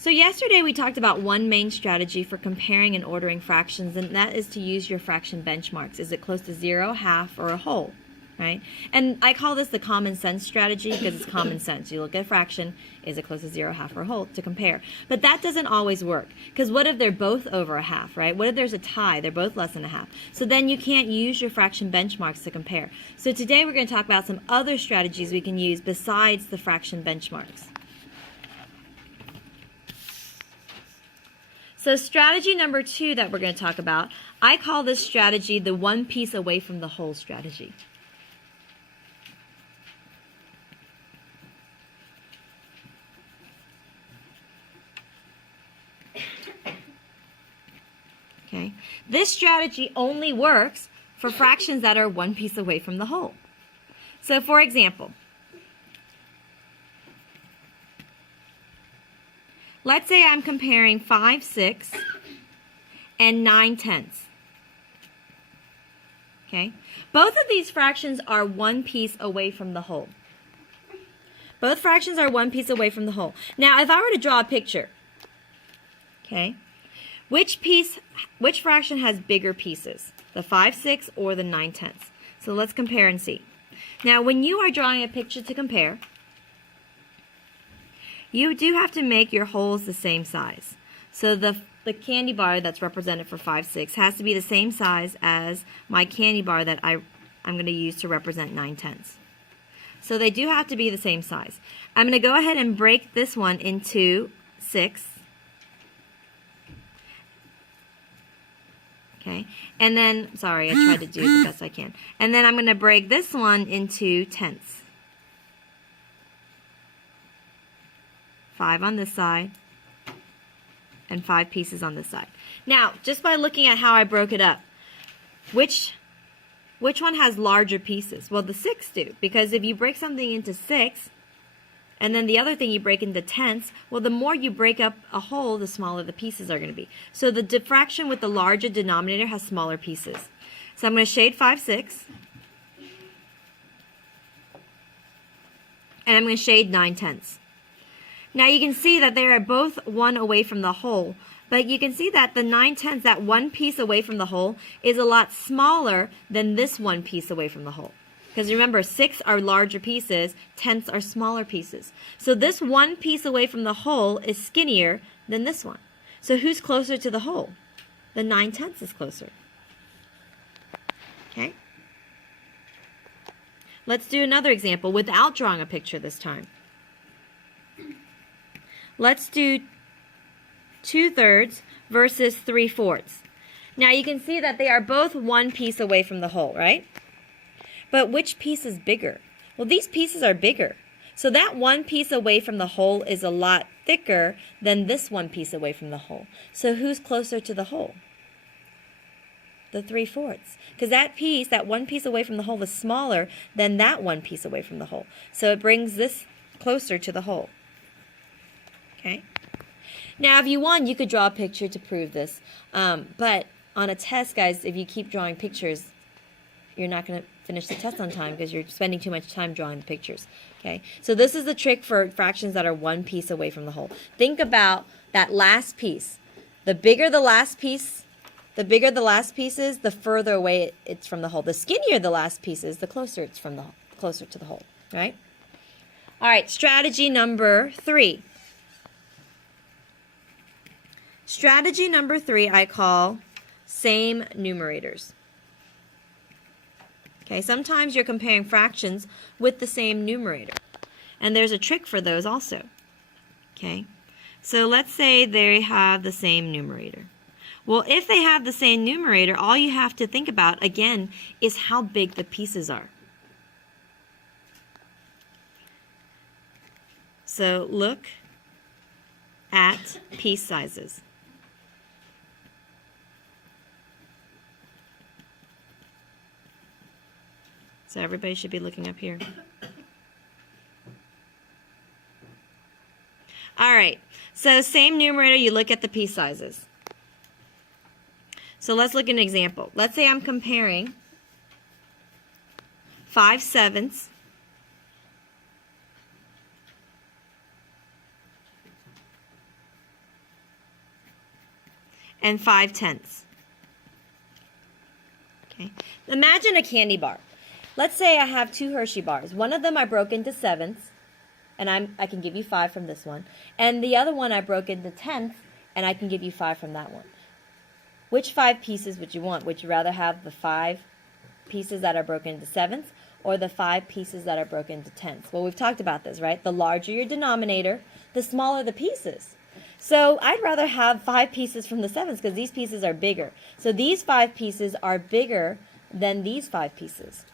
So yesterday we talked about one main strategy for comparing and ordering fractions, and that is to use your fraction benchmarks. Is it close to 0, half, or a whole? Right? And I call this the common sense strategy because it's common sense. You look at a fraction, is it close to 0, half, or a whole to compare. But that doesn't always work because what if they're both over a half, right? What if there's a tie? They're both less than a half. So then you can't use your fraction benchmarks to compare. So today we're going to talk about some other strategies we can use besides the fraction benchmarks. So strategy number 2 that we're going to talk about, I call this strategy the one piece away from the whole strategy. Okay. This strategy only works for fractions that are one piece away from the whole. So for example, let's say I'm comparing 5/6 and 9/10. Okay? Both of these fractions are one piece away from the whole. Both fractions are one piece away from the whole. Now, if I were to draw a picture, okay, which fraction has bigger pieces? The 5/6 or the 9/10? So let's compare and see. Now, when you are drawing a picture to compare, you do have to make your holes the same size. So the candy bar that's represented for 5/6 has to be the same size as my candy bar that I'm going to use to represent 9/10. So they do have to be the same size. I'm going to go ahead and break this one into 6. Okay, and then, sorry, I tried to do it the best I can. And then I'm going to break this one into 10ths. 5 on this side, and 5 pieces on this side. Now, just by looking at how I broke it up, which one has larger pieces? Well, the 6 do, because if you break something into 6, and then the other thing you break into 10ths, well, the more you break up a whole, the smaller the pieces are going to be. So the fraction with the larger denominator has smaller pieces. So I'm going to shade 5/6, and I'm going to shade 9/10. Now you can see that they are both one away from the whole, but you can see that the 9/10, that one piece away from the whole, is a lot smaller than this one piece away from the whole. Because remember, 6 are larger pieces, 10ths are smaller pieces. So this one piece away from the whole is skinnier than this one. So who's closer to the whole? The 9/10 is closer. Okay? Let's do another example without drawing a picture this time. Let's do 2/3 versus 3/4. Now you can see that they are both one piece away from the whole, right? But which piece is bigger? Well, these pieces are bigger. So that one piece away from the whole is a lot thicker than this one piece away from the whole. So who's closer to the whole? The 3/4. Because that one piece away from the whole is smaller than that one piece away from the whole. So it brings this closer to the whole. Okay? Now, if you want, you could draw a picture to prove this. But on a test, guys, if you keep drawing pictures, you're not going to finish the test on time because you're spending too much time drawing the pictures. Okay? So this is the trick for fractions that are one piece away from the whole. Think about that last piece. The bigger the last piece is, the further away it's from the whole. The skinnier the last piece is, the closer it's closer to the whole. Right? All right, strategy number 3. Strategy number 3 I call same numerators. Okay, sometimes you're comparing fractions with the same numerator. And there's a trick for those also. Okay, so let's say they have the same numerator. Well, if they have the same numerator, all you have to think about, again, is how big the pieces are. So look at piece sizes. So everybody should be looking up here. All right, so same numerator, you look at the piece sizes. So let's look at an example. Let's say I'm comparing 5/7 and 5/10. Okay. Imagine a candy bar. Let's say I have 2 Hershey bars. One of them I broke into 7ths, and I can give you 5 from this one. And the other one I broke into 10ths, and I can give you 5 from that one. Which 5 pieces would you want? Would you rather have the 5 pieces that are broken into 7ths or the 5 pieces that are broken into 10ths? Well, we've talked about this, right? The larger your denominator, the smaller the pieces. So I'd rather have 5 pieces from the 7ths because these pieces are bigger. So these 5 pieces are bigger than these 5 pieces.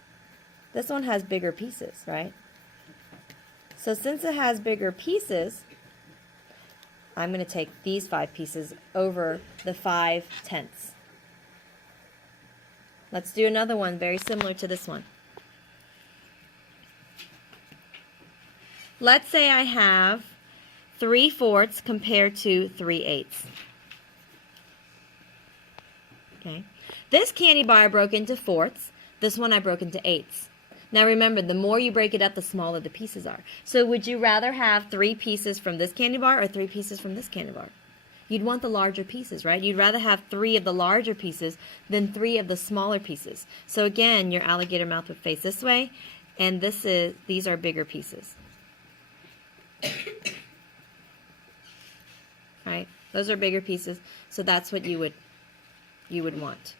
This one has bigger pieces, right? So since it has bigger pieces, I'm going to take these 5 pieces over the 5/10. Let's do another one very similar to this one. Let's say I have 3/4 compared to 3/8. Okay. This candy bar I broke into 4ths. This one I broke into 8ths. Now remember, the more you break it up, the smaller the pieces are. So would you rather have 3 pieces from this candy bar or 3 pieces from this candy bar? You'd want the larger pieces, right? You'd rather have 3 of the larger pieces than 3 of the smaller pieces. So again, your alligator mouth would face this way, and these are bigger pieces. Right? Those are bigger pieces, so that's what you would want.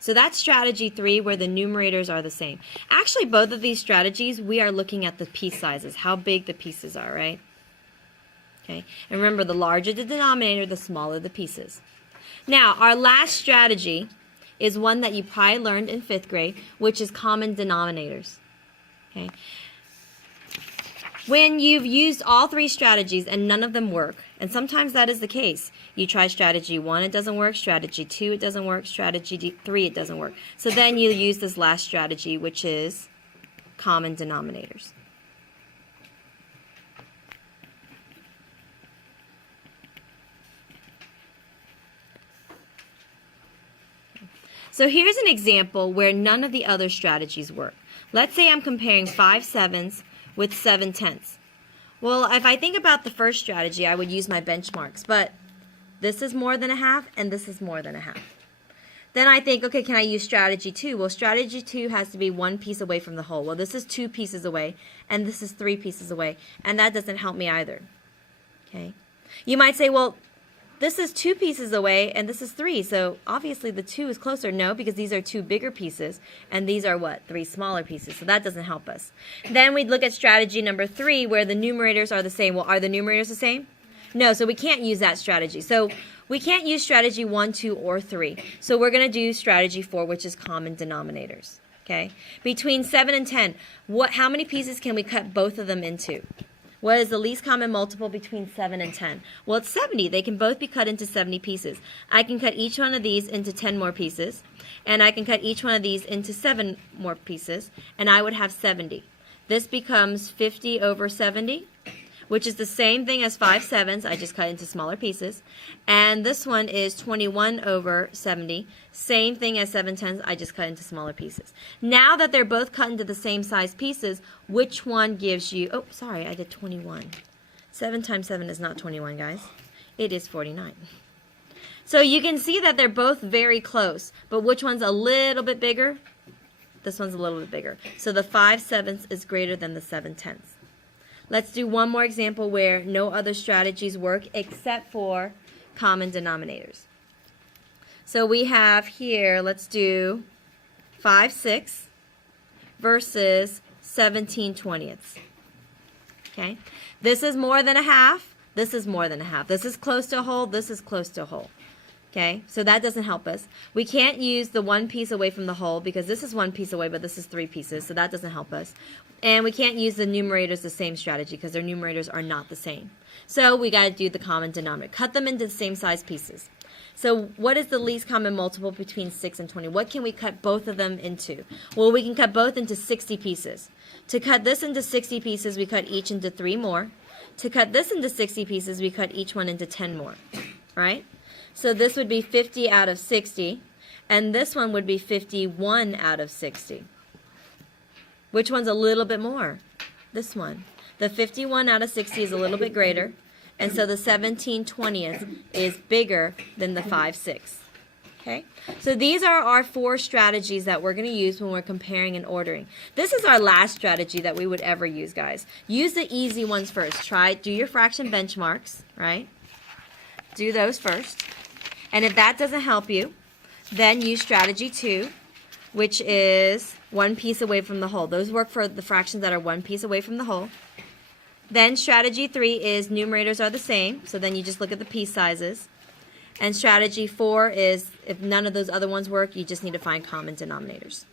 So that's strategy 3, where the numerators are the same. Actually, both of these strategies, we are looking at the piece sizes, how big the pieces are, right? Okay. And remember, the larger the denominator, the smaller the pieces. Now, our last strategy is one that you probably learned in 5th grade, which is common denominators. Okay. When you've used all 3 strategies and none of them work, and sometimes that is the case. You try strategy 1, it doesn't work. Strategy 2, it doesn't work. Strategy 3, it doesn't work. So then you use this last strategy, which is common denominators. So here's an example where none of the other strategies work. Let's say I'm comparing 5/7 with 7/10. Well, if I think about the first strategy, I would use my benchmarks, but this is more than a half, and this is more than a half. Then I think, okay, can I use strategy 2? Well, strategy 2 has to be 1 piece away from the whole. Well, this is 2 pieces away, and this is 3 pieces away, and that doesn't help me either. Okay? You might say, well, this is 2 pieces away, and this is 3, so obviously the 2 is closer. No, because these are 2 bigger pieces, and these are what? 3 smaller pieces, so that doesn't help us. Then we'd look at strategy number 3, where the numerators are the same. Well, are the numerators the same? No, so we can't use that strategy. So we can't use strategy 1, 2, or 3. So we're going to do strategy 4, which is common denominators. Okay? Between 7 and 10, how many pieces can we cut both of them into? What is the least common multiple between 7 and 10? Well, it's 70. They can both be cut into 70 pieces. I can cut each one of these into 10 more pieces, and I can cut each one of these into 7 more pieces, and I would have 70. This becomes 50 over 70, which is the same thing as 5/7. I just cut into smaller pieces. And this one is 21 over 70, same thing as 7/10. I just cut into smaller pieces. Now that they're both cut into the same size pieces, which one gives you, oh, sorry, I did 21. 7 times 7 is not 21, guys. It is 49. So you can see that they're both very close, but which one's a little bit bigger? This one's a little bit bigger. So the 5/7 is greater than the 7/10. Let's do one more example where no other strategies work except for common denominators. So we have here, let's do 5/6 versus 17/20. Okay? This is more than a half. This is more than a half. This is close to a whole. This is close to a whole. Okay, so that doesn't help us. We can't use the 1 piece away from the whole because this is 1 piece away, but this is 3 pieces, so that doesn't help us. And we can't use the numerators the same strategy because their numerators are not the same. So we got to do the common denominator. Cut them into the same size pieces. So what is the least common multiple between 6 and 20? What can we cut both of them into? Well, we can cut both into 60 pieces. To cut this into 60 pieces, we cut each into 3 more. To cut this into 60 pieces, we cut each one into 10 more, right? So this would be 50 out of 60, and this one would be 51 out of 60. Which one's a little bit more? This one. The 51 out of 60 is a little bit greater, And so the 17/20 is bigger than the 5/6. Okay? So these are our 4 strategies that we're going to use when we're comparing and ordering. This is our last strategy that we would ever use, guys. Use the easy ones first. Do your fraction benchmarks, right? Do those first. And if that doesn't help you, then use strategy 2, which is 1 piece away from the whole. Those work for the fractions that are 1 piece away from the whole. Then strategy 3 is numerators are the same, so then you just look at the piece sizes. And strategy 4 is if none of those other ones work, you just need to find common denominators.